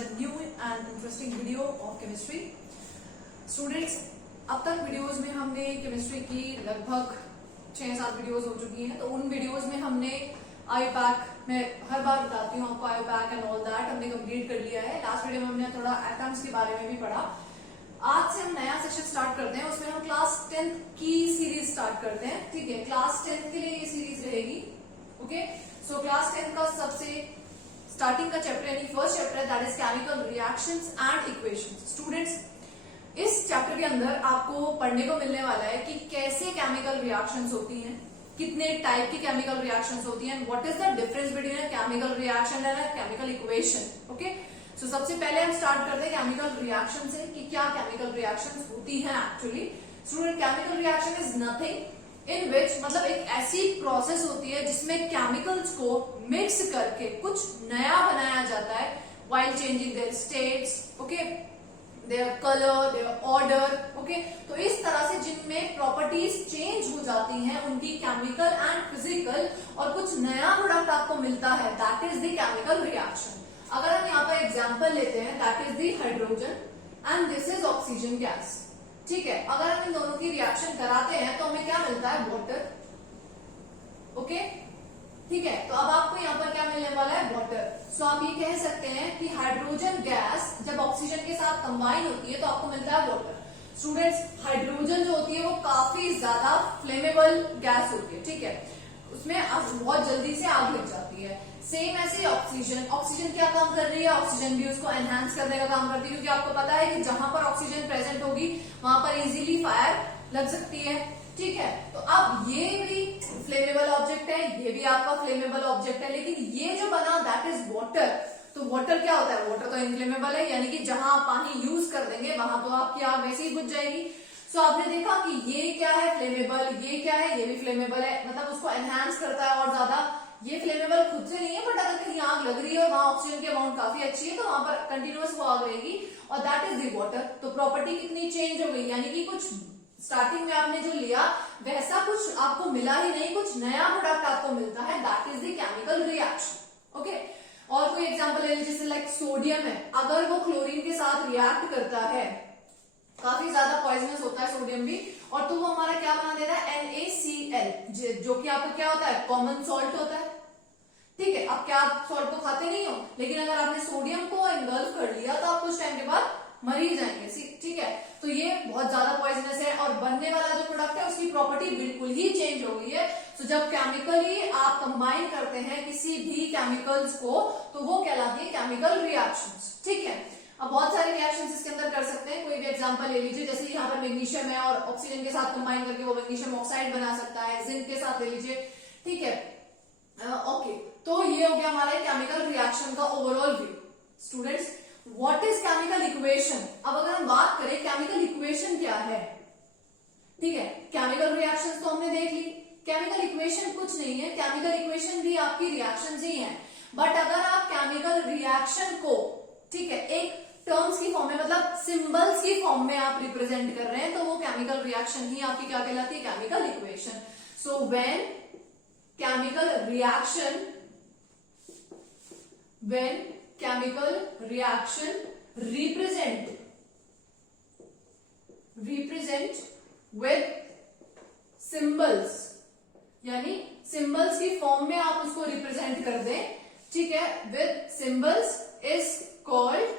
a new and interesting video of chemistry. Students, अब तक videos में हमने केमिस्ट्री की लगभग 6-7 वीडियोस हो चुकी हैं। तो उन वीडियोस में हमने आईपैक, मैं हर बार बताती हूँ आपको, आईपैक एंड ऑल दैट हमने कंप्लीट कर लिया है। लास्ट वीडियो में हमने थोड़ा एटम्स के बारे में भी पढ़ा। आज से हम नया सेशन स्टार्ट करते हैं, उसमें हम क्लास 10th की सीरीज स्टार्ट करते हैं। ठीक है, क्लास 10th के लिए ये सीरीज रहेगी। ओके, सो क्लास 10th का सबसे स्टार्टिंग का चैप्टर यानी first chapter that is chemical reactions and equations. Students, इस चैप्टर के अंदर आपको पढ़ने को मिलने वाला है कि कैसे केमिकल रिएक्शंस होती हैं, कितने टाइप की केमिकल रिएक्शंस होती हैं, what is the difference between a chemical reaction and a chemical equation. Okay, so सबसे पहले हम स्टार्ट करते हैं केमिकल रिएक्शन से कि क्या केमिकल रिएक्शंस होती हैं actually. Student, chemical reaction is nothing in which, मतलब एक ऐसी प्रोसेस होती है जिसमें केमिकल्स को मिक्स करके कुछ नया बनाया जाता है while changing their states, okay, their colour, their order. Okay, तो इस तरह से जिनमें प्रॉपर्टीज चेंज हो जाती हैं उनकी केमिकल एंड फिजिकल, और कुछ नया प्रोडक्ट आपको मिलता है, that is the chemical reaction. अगर हम यहाँ पर एग्जाम्पल लेते हैं, that is the hydrogen and this is oxygen gas. ठीक है, अगर हम इन दोनों की रिएक्शन कराते हैं तो हमें क्या मिलता है, वाटर। ओके, ठीक है, तो अब आपको यहाँ पर क्या मिलने वाला है, वाटर। सो आप ये कह सकते हैं कि हाइड्रोजन गैस जब ऑक्सीजन के साथ कंबाइन होती है तो आपको मिलता है वाटर। स्टूडेंट्स, हाइड्रोजन जो होती है वो काफी ज्यादा फ्लेमेबल गैस होती है। ठीक है, उसमें बहुत जल्दी से आग लग जाती है। सेम ऐसे ऑक्सीजन, ऑक्सीजन क्या काम कर रही है, ऑक्सीजन भी उसको एनहांस करने का काम करती है, क्योंकि आपको पता है कि जहां पर ऑक्सीजन प्रेजेंट होगी वहां पर इजीली फायर लग सकती है। ठीक है, तो अब ये भी फ्लेमेबल ऑब्जेक्ट है, ये भी आपका फ्लेमेबल ऑब्जेक्ट है, लेकिन ये जो बना दैट इज वाटर। तो वाटर क्या होता है, वाटर तो इनफ्लेमेबल है, यानी कि जहां आप पानी यूज कर देंगे वहां तो आपकी आग वैसे ही बुझ जाएगी। सो आपने देखा कि ये क्या है, फ्लेमेबल, ये क्या है, ये भी फ्लेमेबल है, मतलब उसको एनहांस करता है और ज्यादा। ये फ्लेमेबल खुद से नहीं है, बट अगर कहीं आग लग रही है और वहां ऑक्सीजन की अमाउंट काफी अच्छी है तो वहां पर कंटिन्यूअस वो आग रहेगी, और दैट इज द वाटर। तो प्रॉपर्टी कितनी चेंज हो गई, यानी कि कुछ स्टार्टिंग में आपने जो लिया वैसा कुछ आपको मिला ही नहीं, कुछ नया प्रोडक्ट आपको मिलता है, that is the chemical reaction. Okay, और कोई एग्जांपल ले लीजिए, जैसे लाइक सोडियम है, अगर वो क्लोरीन के साथ रिएक्ट करता है, काफी ज्यादा पॉइजनस होता है सोडियम भी, और तो वो हमारा क्या बना देता है, NaCl, जो कि आपका क्या होता है, कॉमन सॉल्ट होता है। ठीक है, अब क्या आप सॉल्ट तो खाते नहीं हो, लेकिन अगर आपने सोडियम को इन्वॉल्व कर लिया तो आप कुछ टाइम के बाद मर ही जाएंगे। ठीक है, तो ये बहुत ज्यादा पॉइजनस है, और बनने वाला जो प्रोडक्ट है उसकी प्रॉपर्टी बिल्कुल ही चेंज हो गई है। तो जब केमिकली आप कंबाइन करते हैं किसी भी केमिकल्स को तो वो कहलाती है केमिकल रिएक्शंस। ठीक है, अब बहुत सारे रिएक्शंस इसके अंदर कर सकते हैं, कोई भी एग्जांपल ले लीजिए, जैसे यहाँ पर मैग्नीशियम है और ऑक्सीजन के साथ कंबाइन करके वो मैग्नीशियम ऑक्साइड बना सकता है, जिंक के साथ ले लीजिए। ठीक है, ओके, तो ये हो गया हमारा केमिकल रिएक्शन का overall view. Students, what is chemical equation. अब अगर हम बात करें केमिकल इक्वेशन क्या है, ठीक है, केमिकल रिएक्शंस तो हमने देख ली, केमिकल इक्वेशन कुछ नहीं है, केमिकल इक्वेशन भी आपकी रिएक्शंस ही है। बट अगर आप केमिकल रिएक्शन को, ठीक है, एक टर्म्स की फॉर्म में, मतलब सिंबल्स की फॉर्म में आप रिप्रेजेंट कर रहे हैं तो वो केमिकल रिएक्शन ही आपकी क्या कहलाती है, chemical equation. So when chemical reaction, when chemical reaction represent with symbols, यानी सिंबल्स की फॉर्म में आप उसको रिप्रेजेंट कर दें, ठीक है, with symbols is called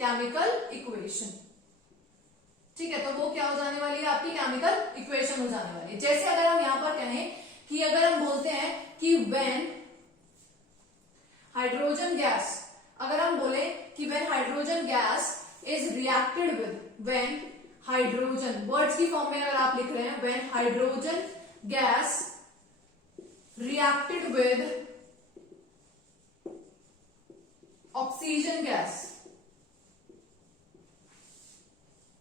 chemical equation। ठीक है, तो वो क्या हो जाने वाली है, आपकी केमिकल इक्वेशन हो जाने वाली है। जैसे अगर हम यहां पर कहें कि अगर हम बोलते हैं कि when हाइड्रोजन गैस, अगर हम बोले कि when hydrogen gas is reacted with, when hydrogen, words की फॉर्म में अगर आप लिख रहे हैं, when hydrogen gas reacted with oxygen gas,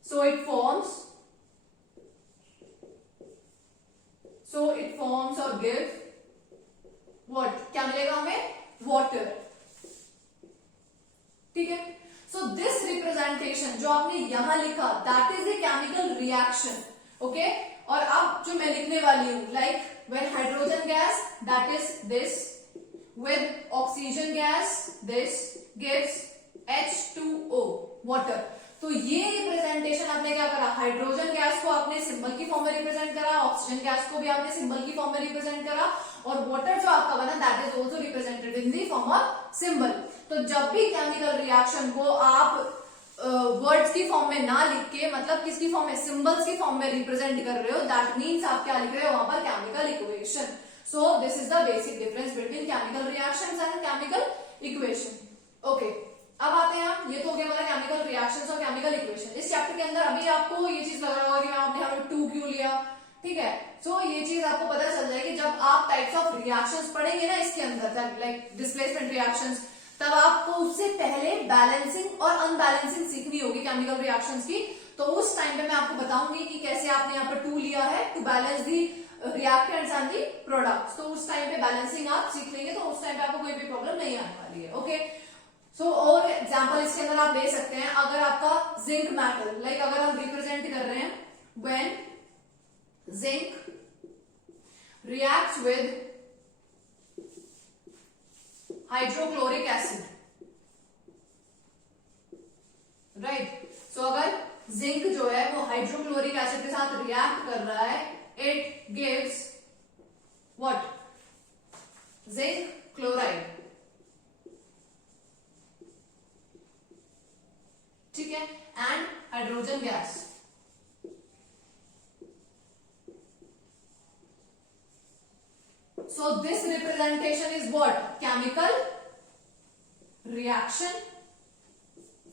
so it forms or give what, क्या मिलेगा हमें, वाटर। ठीक है, सो दिस रिप्रेजेंटेशन जो आपने यहां लिखा that is a chemical reaction. Okay, और अब जो मैं लिखने वाली हूं, like when hydrogen gas that is this, with oxygen gas this gives H2O water. तो ये रिप्रेजेंटेशन आपने क्या करा, हाइड्रोजन गैस को आपने सिंबल की फॉर्म में रिप्रेजेंट करा, ऑक्सीजन गैस को भी आपने सिंबल की फॉर्म में रिप्रेजेंट करा, और वाटर जो आपका बना that is also represented in the form of symbol. तो जब भी केमिकल रिएक्शन को आप वर्ड्स की फॉर्म में ना लिख के, मतलब किसकी फॉर्म में, सिंबल्स की फॉर्म में रिप्रेजेंट कर रहे हो, दैट मीन्स आप क्या लिख रहे हो वहां पर, chemical equation. So this is the basic difference between chemical reactions and chemical equation. Okay, अब आते हैं हम, ये तो हो गया हमारा केमिकल रिएक्शंस और केमिकल इक्वेशन। इस चैप्टर के अंदर अभी आपको ये चीज लग रहा होगा कि मैं आपने यहाँ 2 क्यों लिया, ठीक है। सो ये चीज आपको पता चल जाएगी जब आप टाइप्स ऑफ रिएक्शंस पढ़ेंगे ना इसके अंदर, लाइक डिस्प्लेसमेंट रिएक्शंस, तब आपको उससे पहले बैलेंसिंग और अनबैलेंसिंग सीखनी होगी केमिकल रिएक्शंस की। तो उस टाइम पे मैं आपको बताऊंगी कि कैसे आपने यहाँ पर 2 लिया है to balance the reactants and the products. तो उस टाइम पे बैलेंसिंग आप सीख लेंगे, तो उस टाइम पे आपको कोई भी प्रॉब्लम नहीं आने वाली है। ओके, सो और एग्जांपल इसके अंदर आप ले सकते हैं। अगर आपका जिंक मेटल, लाइक अगर हम रिप्रेजेंट कर रहे हैं when zinc reacts with hydrochloric acid, right. So अगर जिंक जो है वो हाइड्रोक्लोरिक एसिड के साथ रिएक्ट कर रहा है, it gives what, zinc chloride, ठीक है, and hydrogen gas. So this representation is what? Chemical reaction.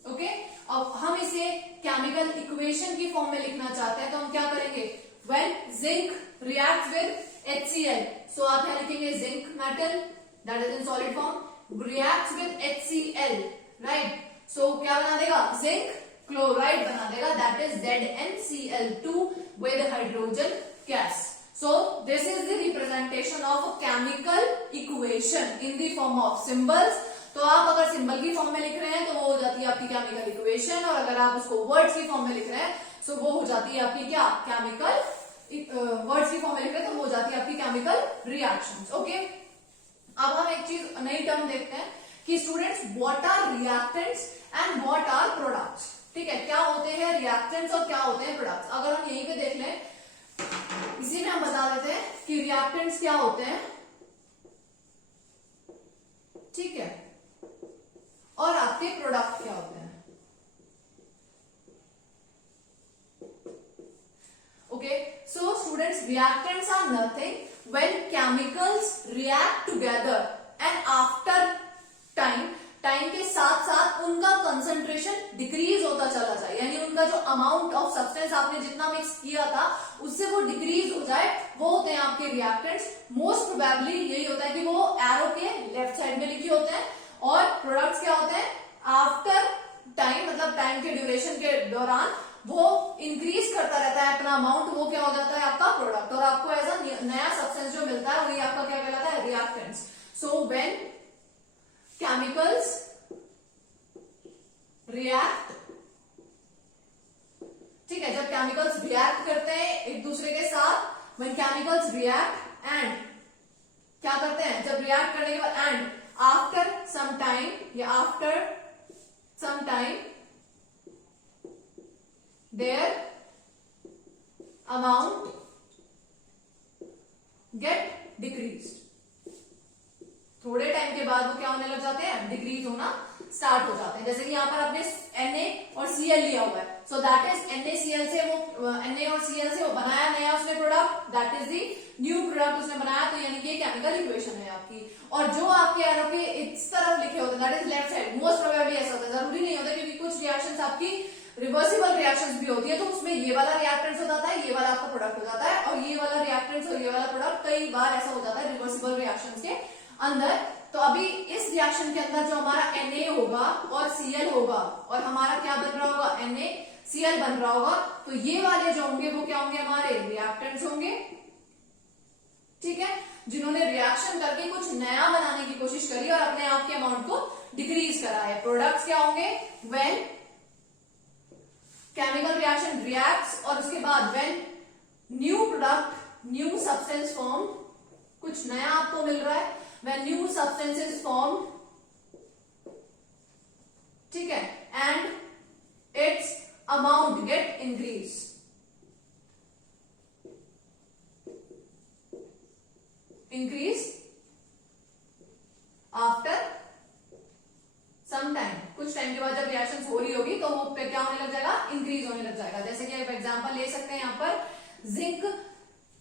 Okay? अब हम इसे केमिकल इक्वेशन की फॉर्म में लिखना चाहते हैं, तो हम क्या करेंगे, when zinc reacts with HCl, so आप यहाँ लिखेंगे zinc metal that is in solid form reacts with HCl, right? So क्या बना देगा, zinc chloride बना देगा, that is ZnCl2 with hydrogen gas. So this is the representation of a chemical equation in the form of symbols. तो आप अगर symbol की form में लिख रहे हैं तो वो हो जाती है आपकी केमिकल इक्वेशन, और अगर आप उसको वर्ड्स की फॉर्म में लिख रहे हैं तो वो हो जाती है आपकी क्या, केमिकल, वर्ड्स की फॉर्म में लिख रहे हैं तो वो हो जाती है आपकी केमिकल रिएक्शंस। ओके, अब हम एक चीज, नई टर्म देखते हैं कि students what are reactants and what are products. ठीक है, क्या होते हैं रिएक्टेंट्स और क्या होते हैं प्रोडक्ट्स। अगर हम यहीं पे देख लें, इसी में हम बता देते हैं कि रिएक्टेंट्स क्या होते हैं, ठीक है, और आपके प्रोडक्ट क्या होते हैं। Okay, so students, reactants are nothing when chemicals react together and after time के साथ साथ उनका कंसंट्रेशन डिक्रीज होता चला जाए, यानी उनका जो अमाउंट ऑफ सब्सटेंस आपने जितना मिक्स किया था उससे वो डिक्रीज हो जाए, वो होते हैं आपके रिएक्टेंट्स। मोस्ट प्रोबेबली यही होता है कि वो एरो के लेफ्ट साइड में लिखे होते हैं, और प्रोडक्ट्स क्या होते हैं, आफ्टर टाइम, मतलब टाइम के ड्यूरेशन के दौरान वो इंक्रीज करता रहता है अपना अमाउंट, वो क्या हो जाता है आपका प्रोडक्ट, और आपको ऐसा नया सब्सटेंस जो मिलता है वही आपका क्या कहलाता है, reactants. So when chemicals react, ठीक है, जब केमिकल्स रिएक्ट करते हैं एक दूसरे के साथ, when chemicals react and क्या करते हैं, जब रिएक्ट करने के बाद and after some time, या after some time their amount get decreased, थोड़े टाइम के बाद वो क्या होने लग जाते हैं, डिक्रीज होना स्टार्ट हो जाते हैं। जैसे कि यहाँ पर आपने Na और Cl लिया हुआ है, सो दैट इज NaCl से वो Na और Cl से वो बनाया नया उसने product, that is the new product उसने बनाया, तो यानी कि ये केमिकल इक्वेशन है आपकी। और जो आपके एरो के इस तरफ लिखे होते हैं that is left side, most probably ऐसा होता है, जरूरी नहीं होता, क्योंकि कुछ रिएक्शंस आपकी रिवर्सिबल रिएक्शंस भी होती है, तो उसमें ये वाला रिएक्टेंट्स हो जाता है, ये वाला आपका प्रोडक्ट हो जाता है, और ये वाला रिएक्टेंट्स और ये वाला प्रोडक्ट, कई बार ऐसा हो जाता है रिवर्सिबल रिएक्शंस के अंदर। तो अभी इस रिएक्शन के अंदर जो हमारा Na होगा और Cl होगा, और हमारा क्या बन रहा होगा, NaCl बन रहा होगा, तो ये वाले जो होंगे वो क्या होंगे, हमारे रिएक्टेंट्स होंगे, ठीक है, जिन्होंने रिएक्शन करके कुछ नया बनाने की कोशिश करी और अपने आप के अमाउंट को डिक्रीज करा है। प्रोडक्ट्स क्या होंगे, व्हेन केमिकल रिएक्शन रिएक्ट्स, और उसके बाद when new product, new substance form, कुछ नया आपको मिल रहा है, when new substance is formed, ठीक है, and it's amount get increase. Increase after some time, कुछ टाइम के बाद जब रिएक्शन हो रही होगी तो वो क्या होने लग जाएगा, इंक्रीज होने लग जाएगा। जैसे कि आप एग्जांपल ले सकते हैं यहाँ पर जिंक,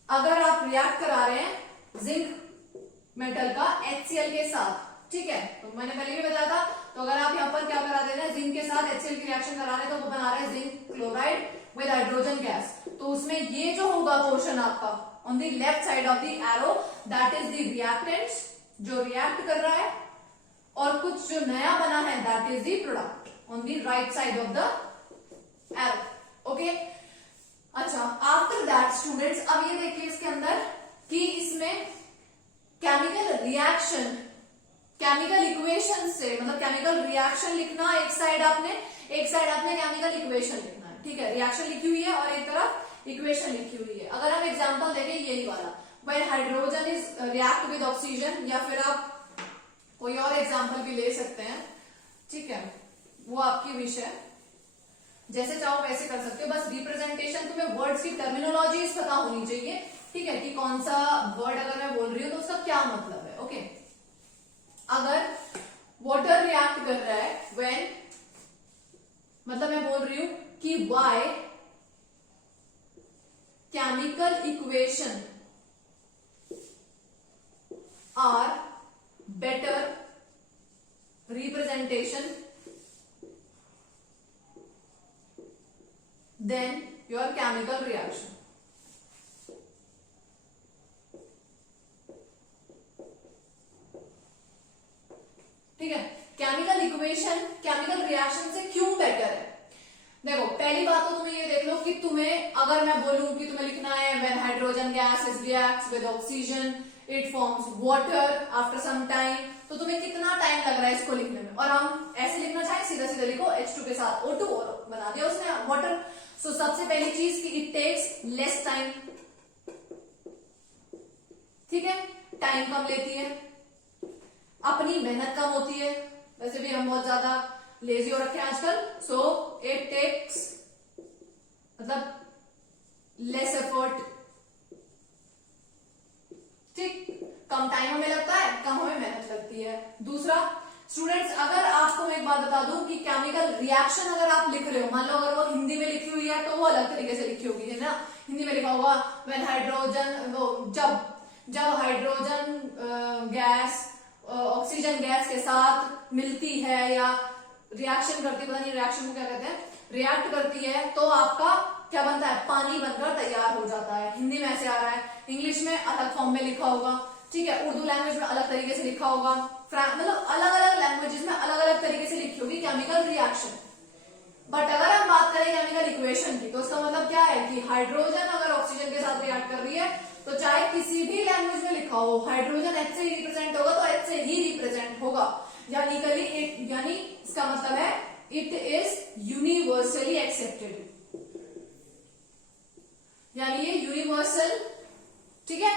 अगर आप रिएक्ट करा रहे हैं जिंक मेटल का HCl के साथ, ठीक है, तो मैंने पहले भी बताया था, तो अगर आप यहाँ पर क्या करा दे रहे हैं, जिंक के साथ HCl की रिएक्शन करा रहे हैं तो वो बना रहे हैं zinc chloride with hydrogen gas, तो उसमें ये जो होगा पोर्शन आपका on the left side of the arrow, that is the reactants जो रिएक्ट कर रहा है, और कुछ जो नया बना है that is the product on the right side of the arrow. Okay, अच्छा, आफ्टर दैट स्टूडेंट्स, अब ये देखिए इसके अंदर कि इसमें केमिकल रिएक्शन, केमिकल इक्वेशन से, मतलब केमिकल रिएक्शन लिखना एक साइड आपने केमिकल इक्वेशन लिखना है, ठीक है, रिएक्शन लिखी हुई है और एक तरफ इक्वेशन लिखी हुई है। अगर हम एग्जांपल देखें यही वाला, when hydrogen is react with oxygen, या फिर आप कोई और एग्जांपल भी ले सकते हैं, ठीक है, वो आपकी विश है, जैसे चाहो वैसे कर सकते हो, बस रिप्रेजेंटेशन तुम्हें वर्ड्स की टर्मिनोलॉजीज पता होनी चाहिए, ठीक है, कि कौन सा वर्ड अगर मैं बोल रही हूं तो उसका क्या मतलब है। ओके, अगर वाटर रिएक्ट कर रहा है व्हेन, मतलब मैं बोल रही हूं कि why chemical equation are better representation than your chemical reaction। ठीक है, केमिकल इक्वेशन केमिकल रिएक्शन से क्यों बेटर है? देखो, पहली बात तो तुम्हें ये देख लो कि तुम्हें, अगर मैं बोलूं कि तुम्हें लिखना है when hydrogen gas is reacts with oxygen it forms water after some time, तो तुम्हें कितना टाइम लग रहा है इसको लिखने में, और हम ऐसे लिखना चाहें सीधा सीधा लिखो H2 के साथ O2 और बना दिया उसने वाटर। सो सबसे पहली चीज कि इट टेक्स लेस टाइम, ठीक है, टाइम कम लेती है, अपनी मेहनत कम होती है, वैसे भी हम बहुत ज्यादा लेजी हो रखे हैं आजकल, सो इट टेक्स मतलब लेस एफर्ट, ठीक, कम टाइम हमें लगता है, कम हमें मेहनत लगती है। दूसरा स्टूडेंट्स, अगर आपको मैं एक बात बता दूं कि केमिकल रिएक्शन अगर आप लिख रहे हो, मान लो अगर वो हिंदी में लिखी हुई है तो वो अलग तरीके से लिखी होगी, है ना, हिंदी में लिखा होगा व्हेन हाइड्रोजन, वो जब हाइड्रोजन गैस ऑक्सीजन गैस के साथ मिलती है या रिएक्शन करती है, पता नहीं रिएक्शन को क्या कहते हैं, रिएक्ट करती है, तो आपका क्या बनता है, पानी बनकर तैयार हो जाता है। हिंदी में ऐसे आ रहा है, इंग्लिश में अलग फॉर्म में लिखा होगा, ठीक है, उर्दू लैंग्वेज में अलग तरीके से लिखा होगा, मतलब अलग अलग लैंग्वेजेस में अलग अलग तरीके से लिखी होगी केमिकल रिएक्शन। बट अगर हम बात करें केमिकल इक्वेशन की, तो उसका मतलब क्या है कि हाइड्रोजन अगर ऑक्सीजन के साथ रिएक्ट कर रही है, तो चाहे किसी भी लैंग्वेज में लिखा हो, हाइड्रोजन H से ही रिप्रेजेंट होगा तो H से ही रिप्रेजेंट होगा, यानी इसका मतलब है इट इज यूनिवर्सली एक्सेप्टेड, यानी ये यूनिवर्सल, ठीक है,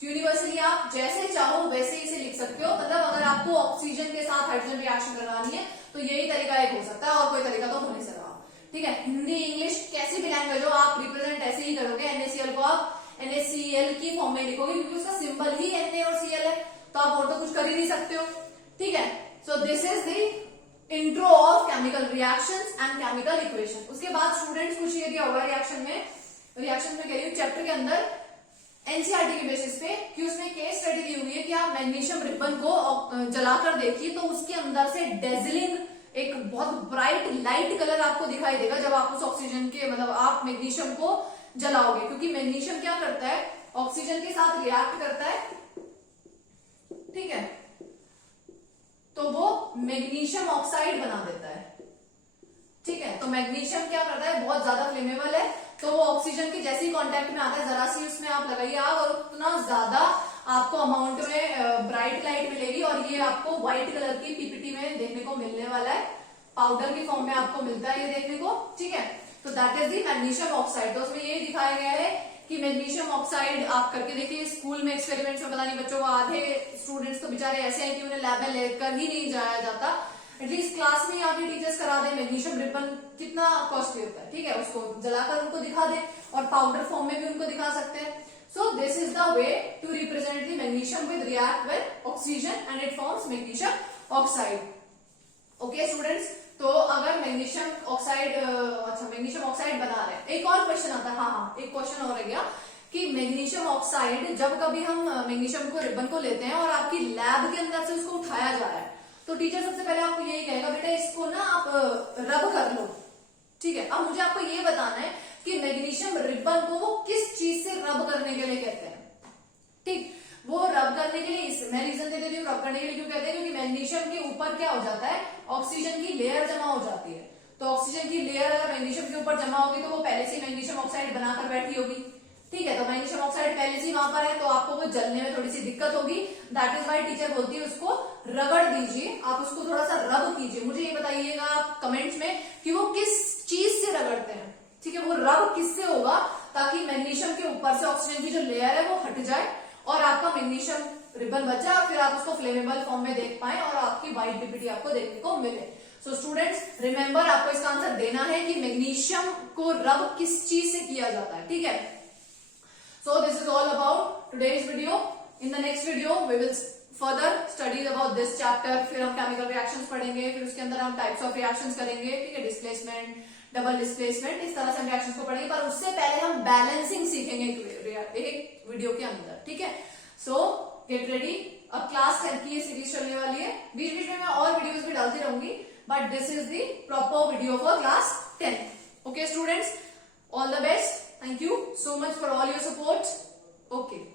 यूनिवर्सली आप जैसे चाहो वैसे इसे लिख सकते हो, मतलब अगर आपको ऑक्सीजन के साथ हाइड्रोजन रिएक्शन करवानी है तो यही तरीका एक हो सकता है, और कोई तरीका तो हो नहीं सकता, ठीक है, हिंदी इंग्लिश कैसी भी लैंग्वेज हो आप रिप्रेजेंट ऐसे ही करोगे, NaCl को आप NaCl की फॉर्म में लिखोगे, क्योंकि उसका सिंबल ही Na और Cl है, तो आप और तो कुछ कर ही नहीं सकते हो, ठीक है। So this is the intro of chemical reactions and chemical equation. उसके बाद स्टूडेंट्स कुछ ये दिया होगा रिएक्शन में कह रही हूँ चैप्टर के अंदर एनसीईआरटी के बेसिस पे, कि उसमें केस स्टडी दी हुई है कि आप मैग्नीशियम रिबन को जलाकर देखिए तो उसके अंदर से डेजलिंग एक बहुत ब्राइट लाइट कलर आपको दिखाई देगा जब आप उस ऑक्सीजन के, मतलब आप मैग्नीशियम को जलाओगे, क्योंकि मैग्नीशियम क्या करता है, ऑक्सीजन के साथ रिएक्ट करता है, ठीक है, तो वो मैग्नीशियम ऑक्साइड बना देता है, ठीक है, तो मैग्नीशियम क्या करता है, बहुत ज्यादा फ्लेमेबल है, तो वो ऑक्सीजन के जैसे ही कांटेक्ट में आता है, जरा सी उसमें आप लगाइए आग और उतना ज्यादा आपको अमाउंट में ब्राइट लाइट मिलेगी, और ये आपको व्हाइट कलर की पीपीटी में देखने को मिलने वाला है, पाउडर की फॉर्म में आपको मिलता है ये देखने को, ठीक है, तो that is the magnesium oxide. तो उसमें ये दिखाया गया है कि मैग्नीशियम ऑक्साइड आप करके देखिए, स्कूल में एक्सपेरिमेंट्स में पता नहीं बच्चों को, आधे स्टूडेंट्स तो बेचारे ऐसे हैं कि उन्हें लैब में लेकर ही नहीं जाया जाता, एटलीस्ट क्लास में आके टीचर्स करा दे मैग्नीशियम रिबन कितना कॉस्टली होता है, ठीक है, उसको जलाकर उनको दिखा दे और पाउडर फॉर्म में भी उनको दिखा सकते हैं. So this is the way to represent the magnesium with react with oxygen and it forms magnesium oxide. Okay students, तो अगर मैग्नीशियम ऑक्साइड मैग्नीशियम ऑक्साइड बना रहे हैं, एक और क्वेश्चन आता है, हाँ एक क्वेश्चन और रह गया कि मैग्नीशियम ऑक्साइड जब कभी हम मैग्नीशियम को रिबन को लेते हैं और आपकी लैब के अंदर से उसको उठाया जा रहा है, तो टीचर सबसे पहले आपको यही कहेगा बेटा इसको ना आप रब कर लो, ठीक है. अब मुझे आपको ये बताना है कि मैग्नीशियम रिबन को वो किस चीज से रब करने के लिए कहते हैं, ठीक. वो रब करने के लिए मैं रीजन दे देती हूँ रब करने के लिए क्यों कहते हैं, क्योंकि मैग्नीशियम के ऊपर क्या हो जाता है, ऑक्सीजन की लेयर जमा हो जाती है. तो ऑक्सीजन की लेयर अगर मैग्नीशियम के ऊपर जमा होगी तो वो पहले से मैग्नीशियम ऑक्साइड बनाकर बैठी होगी, ठीक है. तो मैग्नीशियम ऑक्साइड पहले से वहां पर है तो आपको वो जलने में थोड़ी सी दिक्कत होगी. दैट इज वाई टीचर बोलती है उसको रगड़ दीजिए, आप उसको थोड़ा सा रब कीजिए. मुझे ये बताइएगा आप कमेंट्स में कि वो किस चीज से रगड़ते हैं, ठीक है, वो रब किससे होगा ताकि मैग्नीशियम के ऊपर से ऑक्सीजन की जो लेयर है वो हट जाए और आपका मैग्नीशियम रिबन बचा और फिर आप उसको फ्लेमेबल फॉर्म में देख पाए और आपकी व्हाइट डीपीटी आपको देखने को मिले. सो स्टूडेंट्स रिमेंबर आपको इसका आंसर देना है कि मैग्नीशियम को रब किस चीज से किया जाता है, ठीक है. So this is all about today's video. In the next video we will further study about this chapter. फिर हम केमिकल रिएक्शंस पढ़ेंगे, फिर उसके अंदर हम टाइप्स ऑफ रिएक्शंस करेंगे, ठीक है, डिस्प्लेसमेंट, डबल डिस्प्लेसमेंट, इस तरह से हम रिएक्शंस को पढ़ेंगे. पर उससे पहले हम बैलेंसिंग सीखेंगे एक वीडियो के अंदर, ठीक है. सो गेट रेडी. अब क्लास 10 की ये सीरीज चलने वाली है, बीच बीच में मैं और वीडियोस भी डालती रहूंगी, but this is the proper video for class 10. Okay students, all the best. Thank you so much for all your support. Okay.